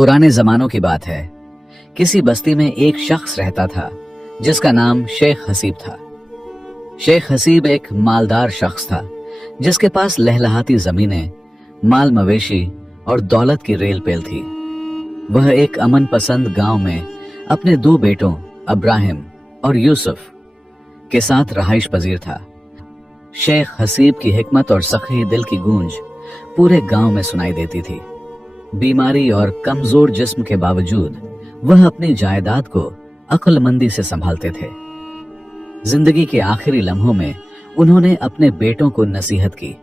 पुराने जमानों की बात है। किसी बस्ती में एक शख्स रहता था जिसका नाम शेख हसीब था। शेख हसीब एक मालदार शख्स था जिसके पास लहलहाती जमीनें, माल मवेशी और दौलत की रेल पेल थी। वह एक अमन पसंद गांव में अपने दो बेटों अब्राहिम और यूसुफ के साथ रहाइश पजीर था। शेख हसीब की हिकमत और सखी दिल की गूंज पूरे गांव में सुनाई देती थी। बीमारी और कमजोर जिस्म के बावजूद वह अपनी जायदाद को अक्लमंदी से संभालते थे। जिंदगी के आखिरी लम्हों में उन्होंने अपने बेटों को नसीहत की,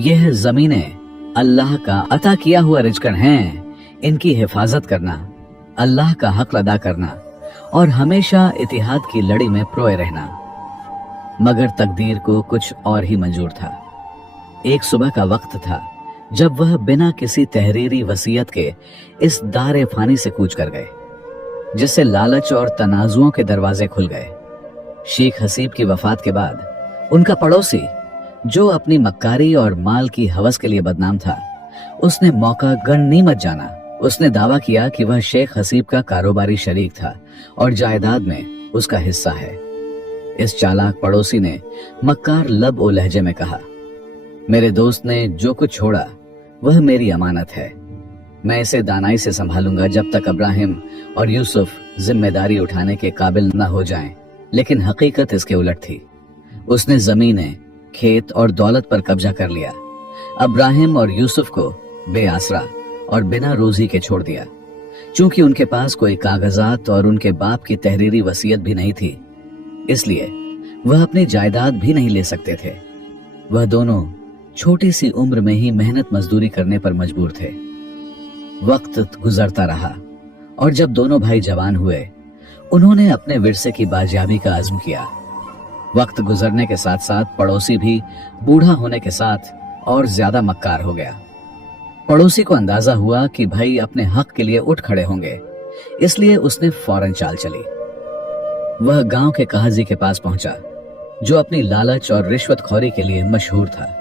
यह जमीनें अल्लाह का अता किया हुआ रिज़्क़ हैं, इनकी हिफाजत करना, अल्लाह का हक अदा करना और हमेशा इतिहाद की लड़ी में प्रोए रहना। मगर तकदीर को कुछ और ही मंजूर था। एक सुबह का वक्त था जब वह बिना किसी तहरीरी वसीयत के इस दारे फानी से कूच कर गए, जिससे लालच और तनाजुओं के दरवाजे खुल गए। शेख हसीब की वफात के बाद उनका पड़ोसी, जो अपनी मक्कारी और माल की हवस के लिए बदनाम था, उसने मौका गनीमत जाना। उसने दावा किया कि वह शेख हसीब का कारोबारी शरीक था और जायदाद में उसका हिस्सा है। इस चालाक पड़ोसी ने मक्कार लब ओ लहजे में कहा, मेरे दोस्त ने जो कुछ छोड़ा वह मेरी अमानत है। मैं इसे दानाई से संभालूंगा जब तक अब्राहिम और यूसुफ जिम्मेदारी उठाने के काबिल न हो जाएं। लेकिन हकीकत इसके उलट थी। उसने जमीनें, खेत और दौलत पर कब्जा कर लिया। अब्राहिम और यूसुफ को बेआसरा और बिना रोजी के छोड़ दिया। चूंकि उनके पास कोई कागजात और उनके बाप की तहरीरी वसीयत भी नहीं थी, इसलिए वह अपनी जायदाद भी नहीं ले सकते थे। वह दोनों छोटी सी उम्र में ही मेहनत मजदूरी करने पर मजबूर थे। वक्त गुजरता रहा और जब दोनों भाई जवान हुए, उन्होंने अपने विरसे की बाजियाबी का अज़्म किया। वक्त गुजरने के साथ साथ पड़ोसी भी बूढ़ा होने के साथ और ज्यादा मक्कार हो गया। पड़ोसी को अंदाजा हुआ कि भाई अपने हक के लिए उठ खड़े होंगे, इसलिए उसने फौरन चाल चली। वह गांव के काजी के पास पहुंचा, जो अपनी लालच और रिश्वतखोरी के लिए मशहूर था।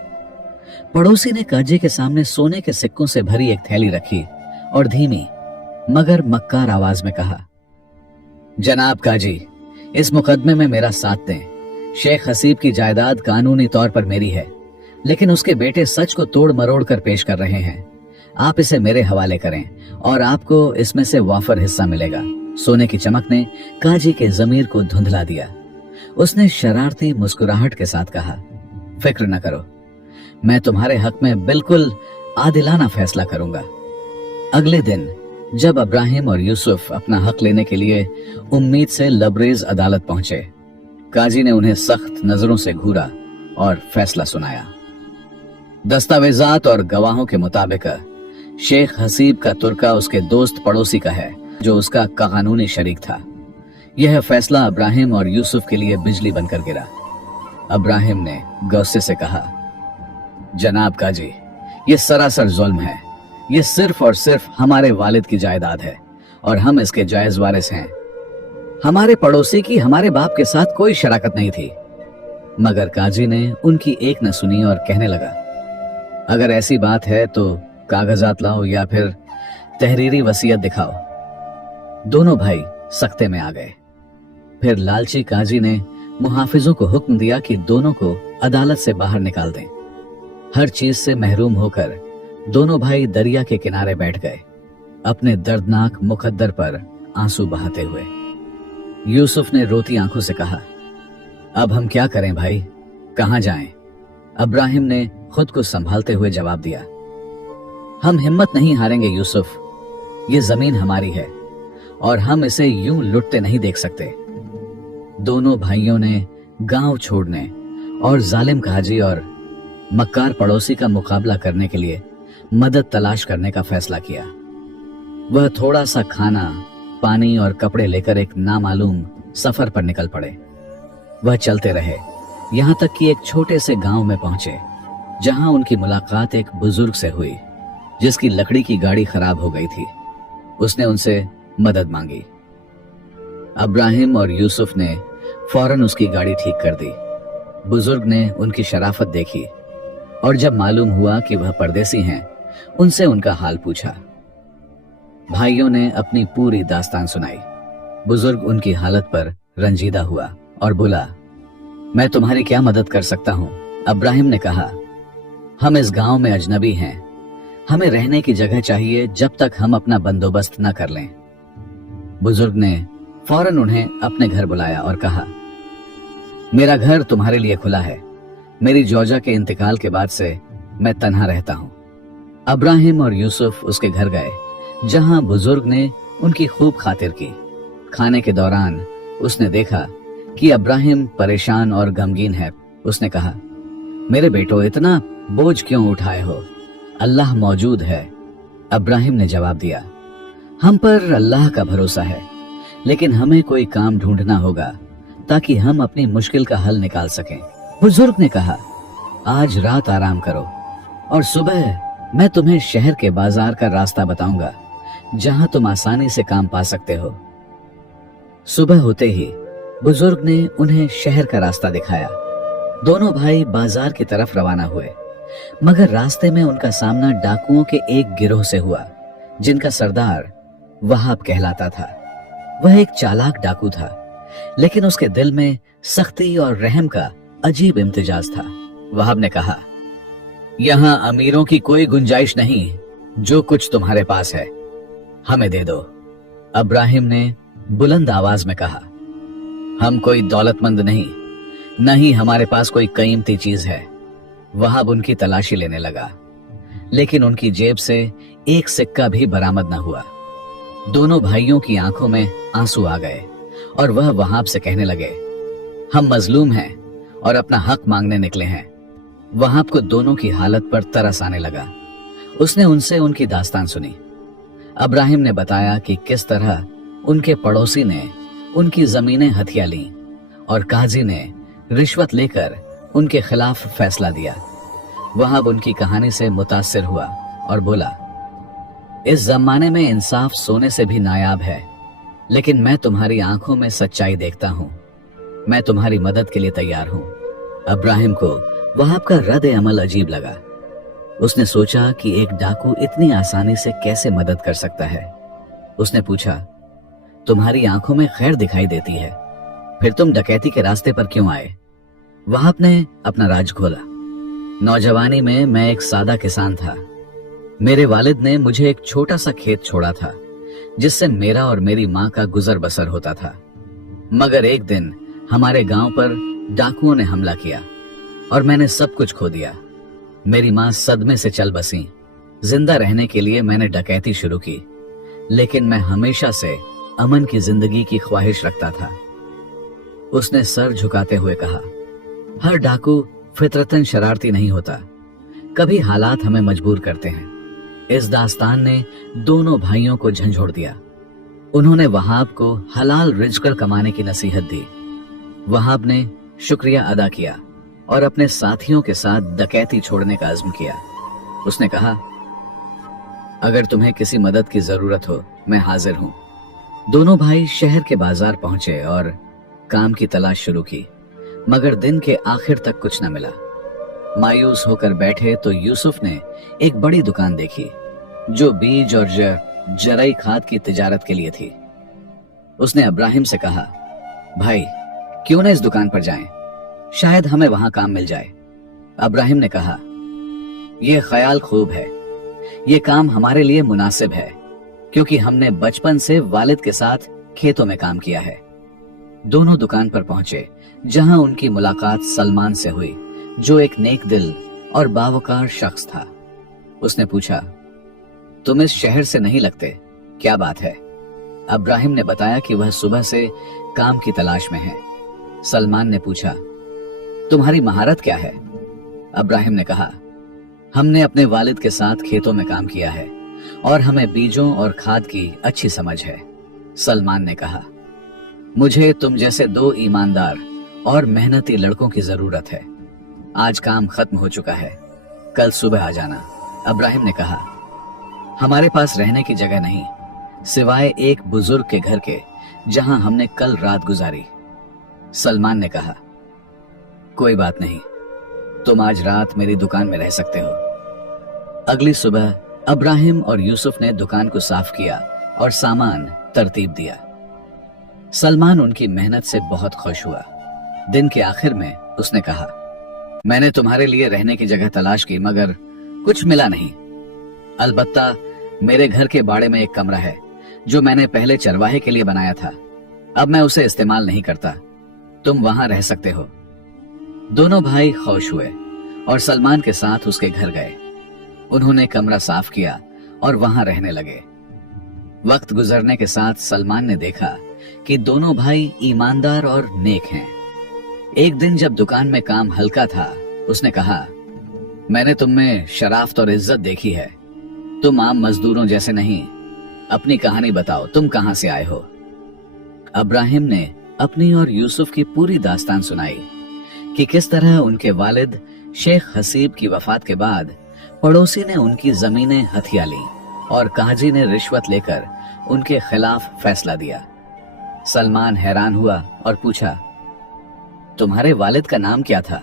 पड़ोसी ने काजी के सामने सोने के सिक्कों से भरी एक थैली रखी और धीमी मगर मक्कार आवाज में कहा, जनाब काजी, इस मुकदमे में मेरा साथ दें। शेख हसीब की जायदाद कानूनी तौर पर मेरी है, लेकिन उसके बेटे सच को तोड़ मरोड़ कर पेश कर रहे हैं। आप इसे मेरे हवाले करें और आपको इसमें से वाफर हिस्सा मिलेगा। सोने की चमक ने काजी के जमीर को धुंधला दिया। उसने शरारती मुस्कुराहट के साथ कहा, फिक्र न करो, मैं तुम्हारे हक में बिल्कुल आदिलाना फैसला करूंगा। अगले दिन जब अब्राहिम और यूसुफ अपना हक लेने के लिए उम्मीद से लबरेज अदालत पहुंचे, काजी ने उन्हें सख्त नजरों से घूरा और फैसला सुनाया। दस्तावेजात और गवाहों के मुताबिक शेख हसीब का तुर्का उसके दोस्त पड़ोसी का है, जो उसका कानूनी शरीक था। यह फैसला अब्राहिम और यूसुफ के लिए बिजली बनकर गिरा। अब्राहिम ने गुस्से से कहा, जनाब काजी, ये सरासर जुल्म है। ये सिर्फ और सिर्फ हमारे वालिद की जायदाद है और हम इसके जायज वारिस हैं। हमारे पड़ोसी की हमारे बाप के साथ कोई शराकत नहीं थी। मगर काजी ने उनकी एक न सुनी और कहने लगा, अगर ऐसी बात है तो कागजात लाओ या फिर तहरीरी वसीयत दिखाओ। दोनों भाई सख्ते में आ गए। फिर लालची काजी ने मुहाफिजों को हुक्म दिया कि दोनों को अदालत से बाहर निकाल दें। हर चीज से महरूम होकर दोनों भाई दरिया के किनारे बैठ गए, अपने दर्दनाक मुकद्दर पर आंसू बहाते हुए। यूसुफ ने रोती आंखों से कहा, अब हम क्या करें भाई, कहां जाएं? अब्राहिम ने खुद को संभालते हुए जवाब दिया, हम हिम्मत नहीं हारेंगे यूसुफ, ये जमीन हमारी है और हम इसे यूं लुटते नहीं देख सकते। दोनों भाइयों ने गांव छोड़ने और जालिम काजी और मक्कार पड़ोसी का मुकाबला करने के लिए मदद तलाश करने का फैसला किया। वह थोड़ा सा खाना, पानी और कपड़े लेकर एक नामालूम सफर पर निकल पड़े। वह चलते रहे, यहां तक कि एक छोटे से गांव में पहुंचे, जहां उनकी मुलाकात एक बुजुर्ग से हुई, जिसकी लकड़ी की गाड़ी खराब हो गई थी। उसने उनसे मदद मांगी। अब्राहिम और यूसुफ ने फौरन उसकी गाड़ी ठीक कर दी। बुजुर्ग ने उनकी शराफत देखी और जब मालूम हुआ कि वह परदेसी हैं, उनसे उनका हाल पूछा। भाइयों ने अपनी पूरी दास्तान सुनाई। बुजुर्ग उनकी हालत पर रंजीदा हुआ और बोला, मैं तुम्हारी क्या मदद कर सकता हूं? अब्राहिम ने कहा, हम इस गांव में अजनबी हैं, हमें रहने की जगह चाहिए जब तक हम अपना बंदोबस्त न कर लें। बुजुर्ग ने फौरन उन्हें अपने घर बुलाया और कहा, मेरा घर तुम्हारे लिए खुला है। मेरी जौजा के इंतकाल के बाद से मैं तन्हा रहता हूं। अब्राहिम और यूसुफ उसके घर गए, जहां बुजुर्ग ने उनकी खूब खातिर की। खाने के दौरान उसने देखा कि अब्राहिम परेशान और गमगीन है। उसने कहा, मेरे बेटो, इतना बोझ क्यों उठाए हो? अल्लाह मौजूद है। अब्राहिम ने जवाब दिया, हम पर अल्लाह का भरोसा है, लेकिन हमें कोई काम ढूंढना होगा ताकि हम अपनी मुश्किल का हल निकाल सकें। बुजुर्ग ने कहा, आज रात आराम करो और सुबह मैं तुम्हें शहर के बाजार का रास्ता बताऊंगा, जहां तुम आसानी से काम पा सकते हो। सुबह होते ही बुजुर्ग ने उन्हें शहर का रास्ता दिखाया। दोनों भाई बाजार की तरफ रवाना हुए, मगर रास्ते में उनका सामना डाकुओं के एक गिरोह से हुआ, जिनका सरदार वहाब कहलाता था। वह एक चालाक डाकू था, लेकिन उसके दिल में सख्ती और रहम का अजीब इम्तिजाज था। वहाब ने कहा, यहां अमीरों की कोई गुंजाइश नहीं, जो कुछ तुम्हारे पास है हमें दे दो। अब्राहिम ने बुलंद आवाज में कहा, हम कोई दौलतमंद नहीं, न ही हमारे पास कोई कीमती चीज है। वहाब उनकी तलाशी लेने लगा, लेकिन उनकी जेब से एक सिक्का भी बरामद न हुआ। दोनों भाइयों की आंखों में आंसू आ गए और वह वहाब से कहने लगे, हम मजलूम हैं और अपना हक मांगने निकले हैं। वहाब को दोनों की हालत पर तरस आने लगा। उसने उनसे उनकी दास्तान सुनी। अब्राहिम ने बताया कि किस तरह उनके पड़ोसी ने उनकी जमीनें हथिया लीं और काजी ने रिश्वत लेकर उनके खिलाफ फैसला दिया। वहाब उनकी कहानी से मुतासिर हुआ और बोला, इस जमाने में इंसाफ सोने से भी नायाब है, लेकिन मैं तुम्हारी आंखों में सच्चाई देखता हूं। मैं तुम्हारी मदद के लिए तैयार हूं। अब्राहिम को वहाब का रद्द अमल अजीब लगा। उसने सोचा कि एक डाकू इतनी आसानी से कैसे मदद कर सकता है। उसने पूछा, तुम्हारी आंखों में खैर दिखाई देती है, फिर तुम डकैती के रास्ते पर क्यों आए? वहाब ने अपना राज खोला। नौजवानी में मैं एक सादा किसान था। मेरे वालिद ने मुझे एक छोटा सा खेत छोड़ा था, जिससे मेरा और मेरी माँ का गुजर बसर होता था। मगर एक दिन हमारे गांव पर डाकुओं ने हमला किया और मैंने सब कुछ खो दिया। मेरी माँ सदमे से चल बसी। जिंदा रहने के लिए मैंने डकैती शुरू की, लेकिन मैं हमेशा से अमन की जिंदगी की ख्वाहिश रखता था। उसने सर झुकाते हुए कहा, हर डाकू फितरतन शरारती नहीं होता, कभी हालात हमें मजबूर करते हैं। इस दास्तान ने दोनों भाइयों को झंझोड़ दिया। उन्होंने वहाब को हलाल रिज़्क़ कमाने की नसीहत दी। वहाब ने शुक्रिया अदा किया और अपने साथियों के साथ डकैती छोड़ने का अज़्म किया। उसने कहा, अगर तुम्हें किसी मदद की जरूरत हो, मैं हाजिर हूं। दोनों भाई शहर के बाजार पहुंचे और काम की तलाश शुरू की, मगर दिन के आखिर तक कुछ न मिला। मायूस होकर बैठे तो यूसुफ ने एक बड़ी दुकान देखी, जो बीज और जराई खाद की तिजारत के लिए थी। उसने अब्राहिम से कहा, भाई क्यों न इस दुकान पर जाएं, शायद हमें वहां काम मिल जाए। अब्राहिम ने कहा, यह ख्याल खूब है, ये काम हमारे लिए मुनासिब है, क्योंकि हमने बचपन से वालिद के साथ खेतों में काम किया है। दोनों दुकान पर पहुंचे, जहां उनकी मुलाकात सलमान से हुई, जो एक नेक दिल और बावकार शख्स था। उसने पूछा, तुम इस शहर से नहीं लगते, क्या बात है? अब्राहिम ने बताया कि वह सुबह से काम की तलाश में है। सलमान ने पूछा, तुम्हारी महारत क्या है? अब्राहिम ने कहा, हमने अपने वालिद के साथ खेतों में काम किया है और हमें बीजों और खाद की अच्छी समझ है। सलमान ने कहा, मुझे तुम जैसे दो ईमानदार और मेहनती लड़कों की जरूरत है। आज काम खत्म हो चुका है, कल सुबह आ जाना। अब्राहिम ने कहा, हमारे पास रहने की जगह नहीं, सिवाय एक बुजुर्ग के घर के, जहां हमने कल रात गुजारी। सलमान ने कहा, कोई बात नहीं, तुम आज रात मेरी दुकान में रह सकते हो। अगली सुबह अब्राहिम और यूसुफ ने दुकान को साफ किया और सामान तरतीब दिया। सलमान उनकी मेहनत से बहुत खुश हुआ। दिन के आखिर में उसने कहा, मैंने तुम्हारे लिए रहने की जगह तलाश की मगर कुछ मिला नहीं। अलबत्ता मेरे घर के बाड़े में एक कमरा है जो मैंने पहले चरवाहे के लिए बनाया था। अब मैं उसे इस्तेमाल नहीं करता, तुम वहां रह सकते हो। दोनों भाई खुश हुए और सलमान के साथ उसके घर गए। उन्होंने कमरा साफ किया और वहां रहने लगे। वक्त गुजरने के साथ सलमान ने देखा कि दोनों भाई ईमानदार और नेक हैं। एक दिन जब दुकान में काम हल्का था, उसने कहा, मैंने तुम में शराफत और इज्जत देखी है। तुम आम मजदूरों जैसे नहीं। अपनी कहानी बताओ, तुम कहां से आए हो? अब्राहिम ने अपनी और यूसुफ की पूरी दास्तान सुनाई कि किस तरह उनके वालिद शेख हसीब की वफात के बाद पड़ोसी ने उनकी जमीनें हथिया ली और काजी ने रिश्वत लेकर उनके खिलाफ फैसला दिया। सलमान हैरान हुआ और पूछा, तुम्हारे वालिद का नाम क्या था?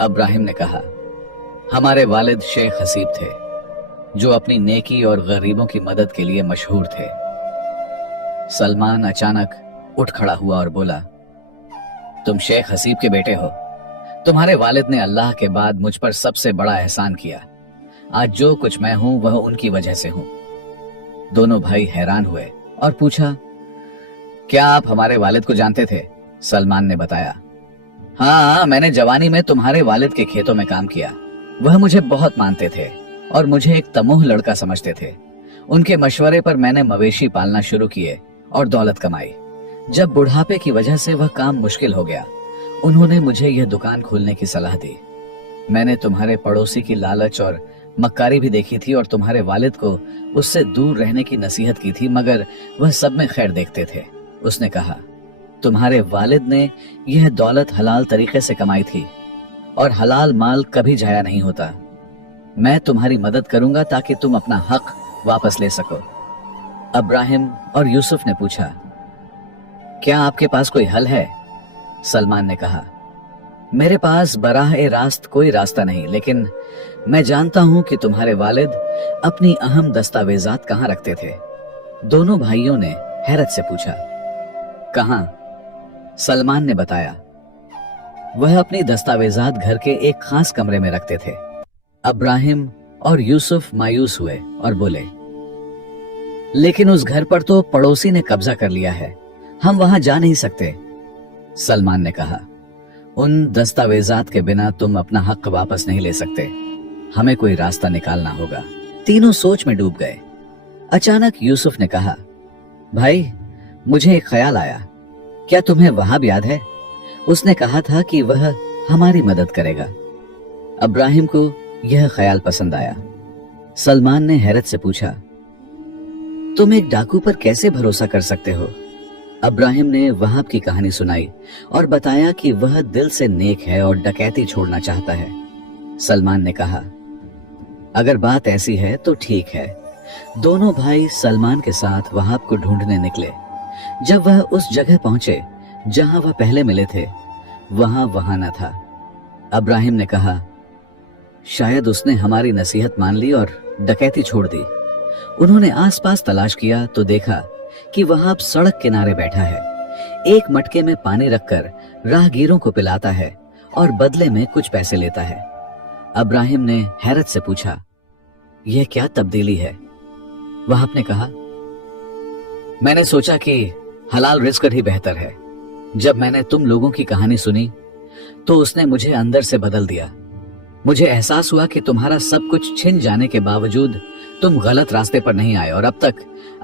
अब्राहिम ने कहा, हमारे वालिद शेख हसीब थे जो अपनी नेकी और गरीबों की मदद के लिए मशहूर थे। सलमान अचानक उठ खड़ा हुआ और बोला, तुम शेख हसीब के बेटे हो। तुम्हारे वालिद ने अल्लाह के बाद मुझ पर सबसे बड़ा एहसान किया। आज जो कुछ मैं हूं वह उनकी वजह से हूं। दोनों भाई हैरान हुए और पूछा, क्या आप हमारे वालिद को जानते थे? सलमान ने बताया, हाँ, मैंने जवानी में तुम्हारे वालिद के खेतों में काम किया। वह मुझे बहुत मानते थे और मुझे एक तमोह लड़का समझते थे। उनके मशवरे पर मैंने मवेशी पालना शुरू किए और दौलत कमाई। जब बुढ़ापे की वजह से वह काम मुश्किल हो गया, उन्होंने मुझे यह दुकान खोलने की सलाह दी। मैंने तुम्हारे पड़ोसी की लालच और मक्कारी भी देखी थी और तुम्हारे वालिद को उससे दूर रहने की नसीहत की थी, मगर वह सब में खैर देखते थे। उसने कहा, तुम्हारे वालिद ने यह दौलत हलाल तरीके से कमाई थी और हलाल माल कभी जाया नहीं होता। मैं तुम्हारी मदद करूंगा ताकि तुम अपना हक वापस ले सको। अब्राहिम और यूसुफ ने पूछा, क्या आपके पास कोई हल है? सलमान ने कहा, मेरे पास बराह रास्त कोई रास्ता नहीं, लेकिन मैं जानता हूं कि तुम्हारे वालिद अपनी अहम दस्तावेजात कहां रखते थे। दोनों भाइयों ने हैरत से पूछा, कहां? सलमान ने बताया, वह अपनी दस्तावेजात घर के एक खास कमरे में रखते थे। अब्राहिम और यूसुफ मायूस हुए और बोले, लेकिन उस घर पर तो पड़ोसी ने कब्जा कर लिया है, हम वहां जा नहीं सकते। सलमान ने कहा, उन दस्तावेजात के बिना तुम अपना हक वापस नहीं ले सकते। हमें कोई रास्ता निकालना होगा। तीनों सोच में डूब गए। अचानक यूसुफ ने कहा, भाई, मुझे एक ख्याल आया। क्या तुम्हें वहाब याद है? उसने कहा था कि वह हमारी मदद करेगा। अब्राहिम को यह ख्याल पसंद आया। सलमान ने हैरत से पूछा, तुम एक डाकू पर कैसे भरोसा कर सकते हो? अब्राहिम ने वहाब की कहानी सुनाई और बताया कि वह दिल से नेक है और डकैती छोड़ना चाहता है। सलमान ने कहा, अगर बात ऐसी है तो ठीक है। दोनों भाई सलमान के साथ वहाब को ढूंढने निकले। जब वह उस जगह पहुंचे जहां वह पहले मिले थे, वहां न था। अब्राहिम ने कहा, शायद उसने हमारी नसीहत मान ली और डकैती छोड़ दी। उन्होंने आसपास तलाश किया तो देखा कि वहाब सड़क किनारे बैठा है। एक मटके में पानी रखकर राहगीरों को पिलाता है और बदले में कुछ पैसे लेता है। अब्राहिम ने हैरत से पूछा, यह क्या तब्दीली है? वहाब ने कहा, मैंने सोचा कि हलाल रिज़्क ही बेहतर है। जब मैंने तुम लोगों की कहानी सुनी तो उसने मुझे अंदर से बदल दिया। मुझे एहसास हुआ कि तुम्हारा सब कुछ छिन जाने के बावजूद तुम गलत रास्ते पर नहीं आए और अब तक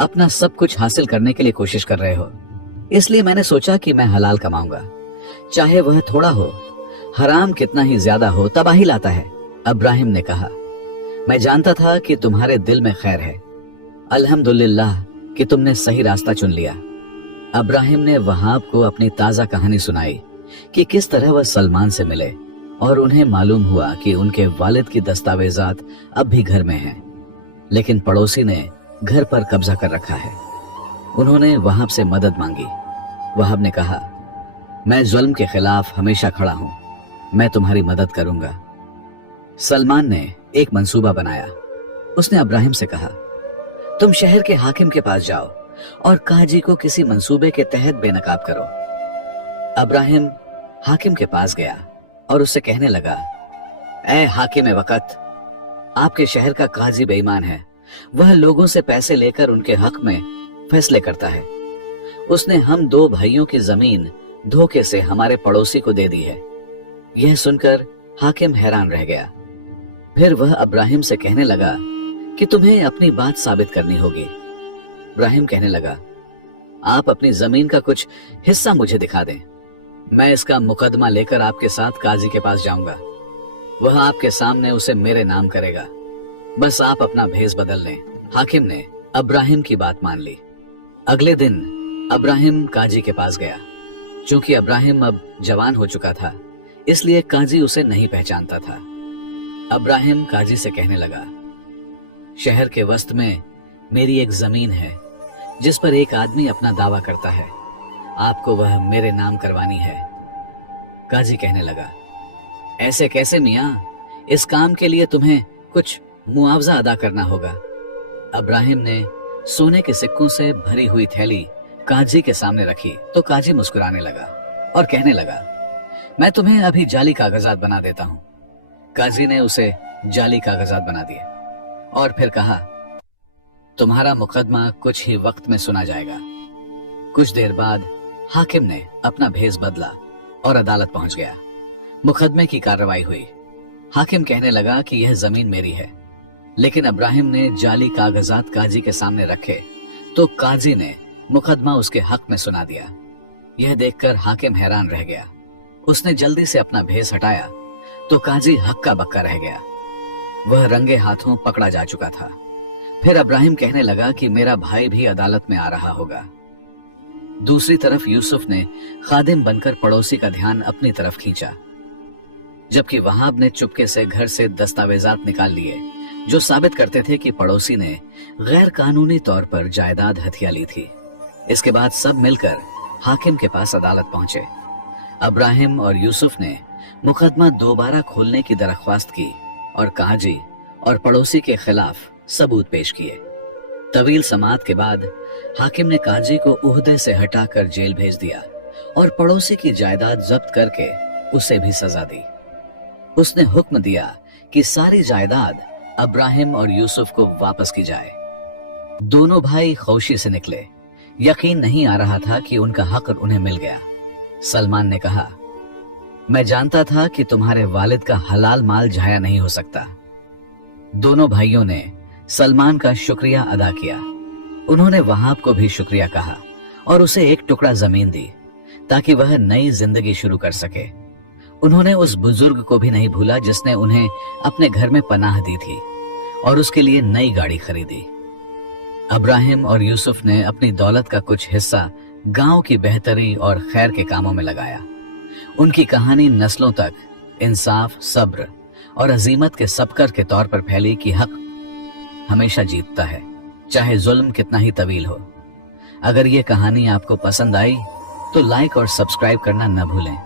अपना सब कुछ हासिल करने के लिए कोशिश कर रहे हो। इसलिए मैंने सोचा कि मैं हलाल कमाऊंगा, चाहे वह थोड़ा हो। हराम कितना ही ज्यादा हो तबाही लाता है। अब्राहिम ने कहा, मैं जानता था कि तुम्हारे दिल में खैर है। अल्हम्दुलिल्लाह कि तुमने सही रास्ता चुन लिया। अब्राहिम ने वहाब को अपनी ताजा कहानी सुनाई कि किस तरह वह सलमान से मिले और उन्हें मालूम हुआ कि उनके वालिद की दस्तावेजात अब भी घर में हैं, लेकिन पड़ोसी ने घर पर कब्जा कर रखा है। उन्होंने वहाब से मदद मांगी। वहाब ने कहा, मैं जुल्म के खिलाफ हमेशा खड़ा हूं, मैं तुम्हारी मदद करूंगा। सलमान ने एक मंसूबा बनाया। उसने अब्राहिम से कहा, तुम शहर के हाकिम के पास जाओ और काजी को किसी मंसूबे के तहत बेनकाब करो। अब्राहिम हाकिम के पास गया और उससे कहने लगा, ऐ हाकिम वक़्त, आपके शहर का काजी बेईमान है। वह लोगों से पैसे लेकर उनके हक में फैसले करता है। उसने हम 2 भाइयों की जमीन धोखे से हमारे पड़ोसी को दे दी है। यह सुनकर हाकिम हैरान रह गया। फिर वह अब्राहिम से कहने लगा कि तुम्हें अपनी बात साबित करनी होगी। इब्राहिम कहने लगा, आप अपनी जमीन का कुछ हिस्सा मुझे दिखा दें, मैं इसका मुकदमा लेकर आपके साथ काजी के पास जाऊंगा। वह आपके सामने उसे मेरे नाम करेगा, बस आप अपना भेष बदल लें। हाकिम ने अब्राहिम की बात मान ली। अगले दिन अब्राहिम काजी के पास गया। चूंकि अब्राहिम अब जवान हो चुका था, इसलिए काजी उसे नहीं पहचानता था। अब्राहिम काजी से कहने लगा, शहर के वस्त में मेरी एक जमीन है जिस पर एक आदमी अपना दावा करता है। आपको वह मेरे नाम करवानी है। काजी कहने लगा, ऐसे कैसे मियां? इस काम के लिए तुम्हें कुछ मुआवजा अदा करना होगा। अब्राहिम ने सोने के सिक्कों से भरी हुई थैली काजी के सामने रखी तो काजी मुस्कुराने लगा और कहने लगा, मैं तुम्हें अभी जाली कागजात बना देता हूं। काजी ने उसे जाली कागजात बना दिए और फिर कहा, तुम्हारा मुकदमा कुछ ही वक्त में सुना जाएगा। कुछ देर बाद हाकिम ने अपना भेष बदला और अदालत पहुंच गया। मुकदमे की कार्रवाई हुई। हाकिम कहने लगा कि यह जमीन मेरी है, लेकिन अब्राहिम ने जाली कागजात काजी के सामने रखे तो काजी ने मुकदमा उसके हक में सुना दिया। यह देखकर हाकिम हैरान रह गया। उसने जल्दी से अपना भेष हटाया तो काजी हक्का बक्का रह गया। वह रंगे हाथों पकड़ा जा चुका था। फिर अब्राहिम कहने लगा कि मेरा भाई भी अदालत में आ रहा होगा। दूसरी तरफ यूसुफ ने खादिम बनकर पड़ोसी का ध्यान अपनी तरफ खींचा, जबकि वहाब ने चुपके से घर से दस्तावेजात निकाल लिए जो साबित करते थे कि पड़ोसी ने गैर कानूनी तौर पर जायदाद हथिया ली थी। इसके बाद सब मिलकर हाकिम के पास अदालत पहुंचे। अब्राहिम और यूसुफ ने मुकदमा दोबारा खोलने की दरख्वास्त की और काजी और पड़ोसी के खिलाफ सबूत पेश किए। तवील समाअत के बाद हाकिम ने काजी को उहदे से हटाकर जेल भेज दिया और पड़ोसी की जायदाद जब्त करके उसे भी सजा दी। उसने हुक्म दिया कि सारी जायदाद अब्राहिम और यूसुफ को वापस की जाए। दोनों भाई खौशी से निकले। यकीन नहीं आ रहा था कि उनका हक उन्हें मिल गया। सलमान ने कहा, मैं जानता था कि तुम्हारे वालिद का हलाल माल जाया नहीं हो सकता। दोनों भाइयों ने सलमान का शुक्रिया अदा किया। उन्होंने वहाब को भी शुक्रिया कहा और उसे एक टुकड़ा जमीन दी ताकि वह नई जिंदगी शुरू कर सके। उन्होंने उस बुजुर्ग को भी नहीं भूला जिसने उन्हें अपने घर में पनाह दी थी और उसके लिए नई गाड़ी खरीदी। अब्राहिम और यूसुफ ने अपनी दौलत का कुछ हिस्सा गांव की बेहतरी और खैर के कामों में लगाया। उनकी कहानी नस्लों तक इंसाफ, सब्र और अजीमत के सबकर के तौर पर फैली कि हक हमेशा जीतता है, चाहे जुल्म कितना ही तवील हो। अगर ये कहानी आपको पसंद आई तो लाइक और सब्सक्राइब करना न भूलें।